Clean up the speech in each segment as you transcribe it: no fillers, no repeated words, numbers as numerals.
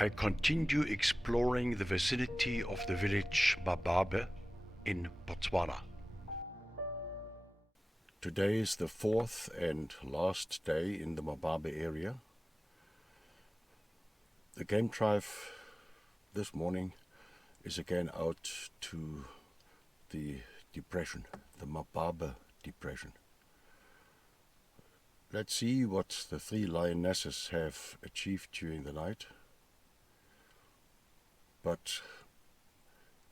I continue exploring the vicinity of the village Mababe in Botswana. Today is the fourth and last day in the Mababe area. The game drive this morning is again out to the depression, the Mababe depression. Let's see what the three lionesses have achieved during the night. But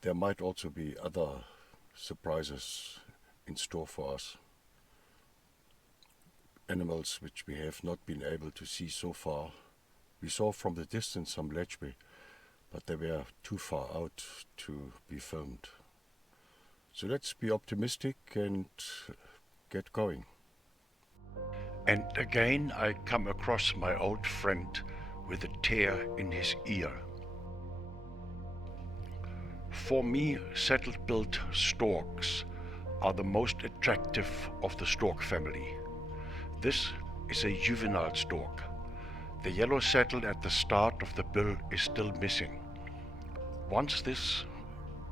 there might also be other surprises in store for us. Animals which we have not been able to see so far. We saw from the distance some lechwe, but they were too far out to be filmed. So let's be optimistic and get going. And again I come across my old friend with a tear in his ear. For me, saddle-billed storks are the most attractive of the stork family. This is a juvenile stork. The yellow saddle at the start of the bill is still missing. Once this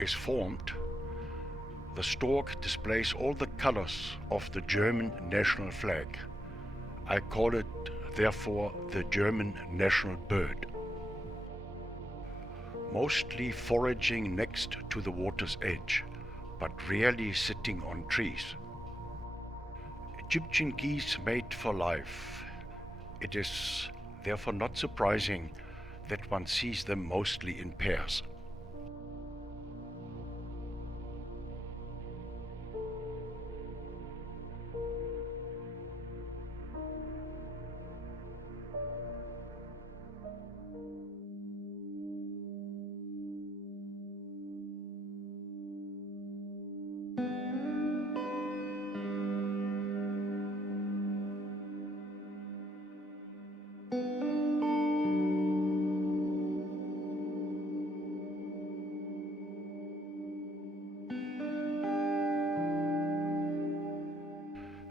is formed, the stork displays all the colors of the German national flag. I call it, therefore, the German national bird. Mostly foraging next to the water's edge, but rarely sitting on trees. Egyptian geese mate for life. It is therefore not surprising that one sees them mostly in pairs.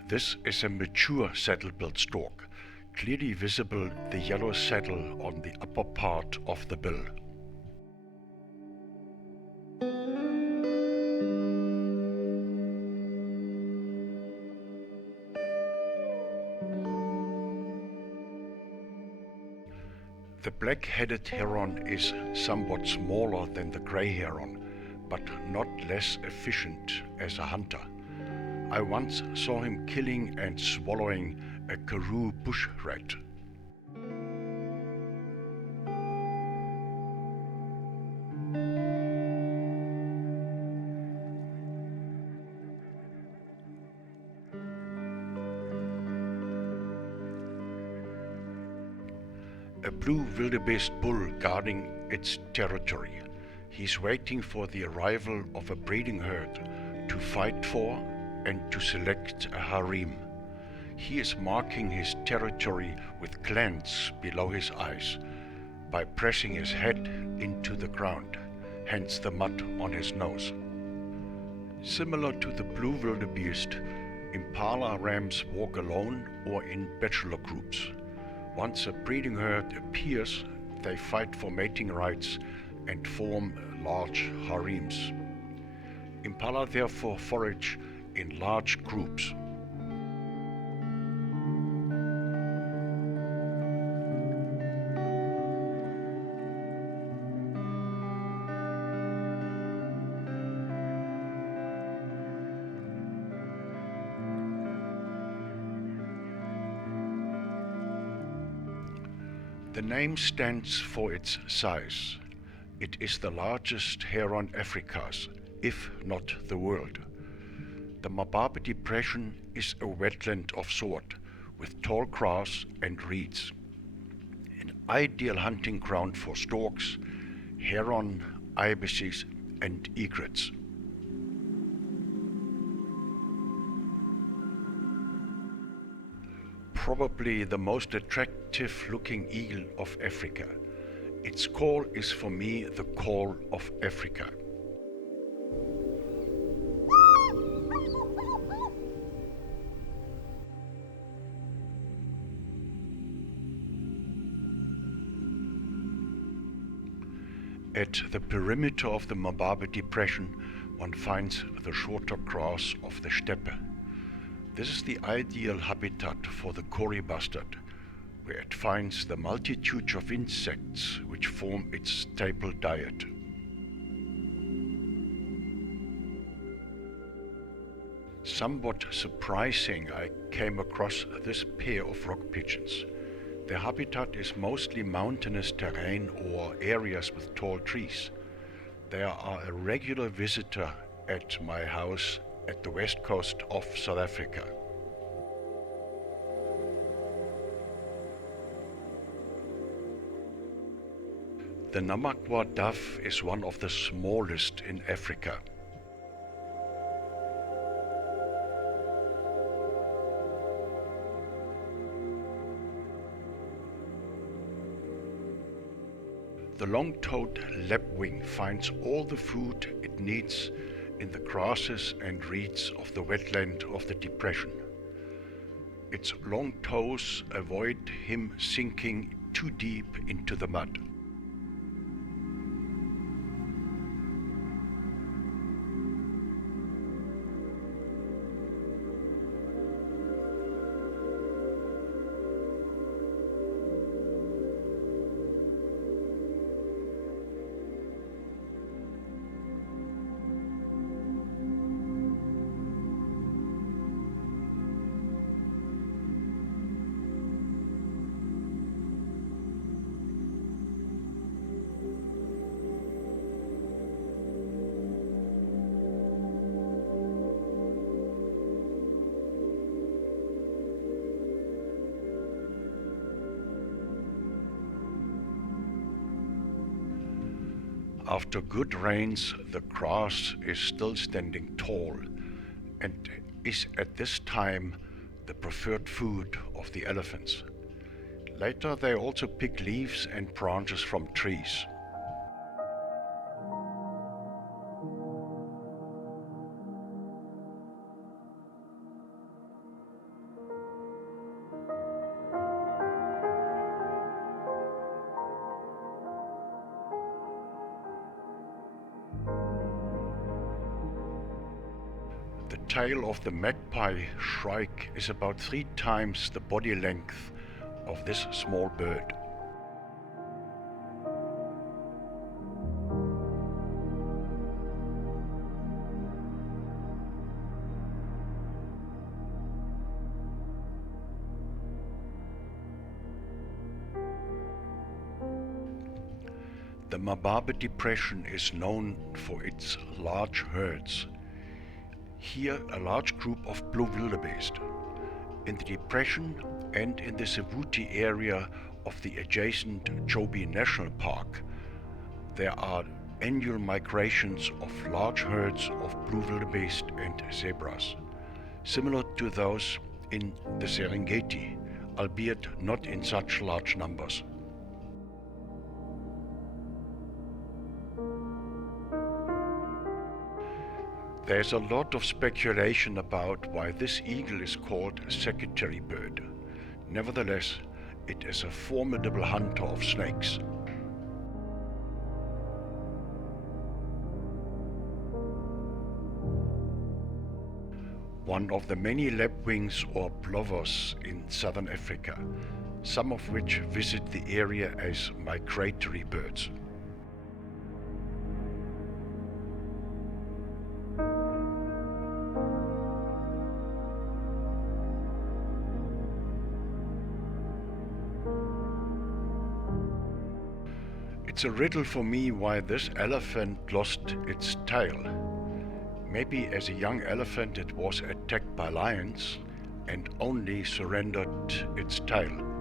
This is a mature saddle-billed stork, clearly visible the yellow saddle on the upper part of the bill. The black-headed heron is somewhat smaller than the grey heron, but not less efficient as a hunter. I once saw him killing and swallowing a Karoo bush rat. A blue wildebeest bull guarding its territory. He's waiting for the arrival of a breeding herd to fight for and to select a harem. He is marking his territory with clans below his eyes by pressing his head into the ground, hence the mud on his nose. Similar to the blue wildebeest, impala rams walk alone or in bachelor groups. Once a breeding herd appears, they fight for mating rights and form large harems. Impala therefore forage in large groups. The name stands for its size. It is the largest heron Africa's, if not the world. The Mababe Depression is a wetland of sort, with tall grass and reeds. An ideal hunting ground for storks, heron, ibises and egrets. Probably the most attractive looking eagle of Africa. Its call is for me the call of Africa. At the perimeter of the Mababe depression, one finds the shorter grass of the steppe. This is the ideal habitat for the Kori Bustard, where it finds the multitude of insects which form its staple diet. Somewhat surprising, I came across this pair of rock pigeons. Their habitat is mostly mountainous terrain or areas with tall trees. They are a regular visitor at my house at the west coast of South Africa. The Namaqua Dove is one of the smallest in Africa. The long-toed lapwing finds all the food it needs in the grasses and reeds of the wetland of the depression. Its long toes avoid him sinking too deep into the mud. After good rains, the grass is still standing tall and is at this time the preferred food of the elephants. Later they also pick leaves and branches from trees. The tail of the Magpie Shrike is about 3 times the body length of this small bird. The Mababe Depression is known for its large herds. Here a large group of blue wildebeest. In the depression and in the Sevuti area of the adjacent Chobe National Park, there are annual migrations of large herds of blue wildebeest and zebras, similar to those in the Serengeti, albeit not in such large numbers. There's a lot of speculation about why this eagle is called Secretarey Bird. Nevertheless, it is a formidable hunter of snakes. One of the many lapwings or plovers in southern Africa, some of which visit the area as migratory birds. It's a riddle for me why this elephant lost its tail. Maybe as a young elephant it was attacked by lions and only surrendered its tail.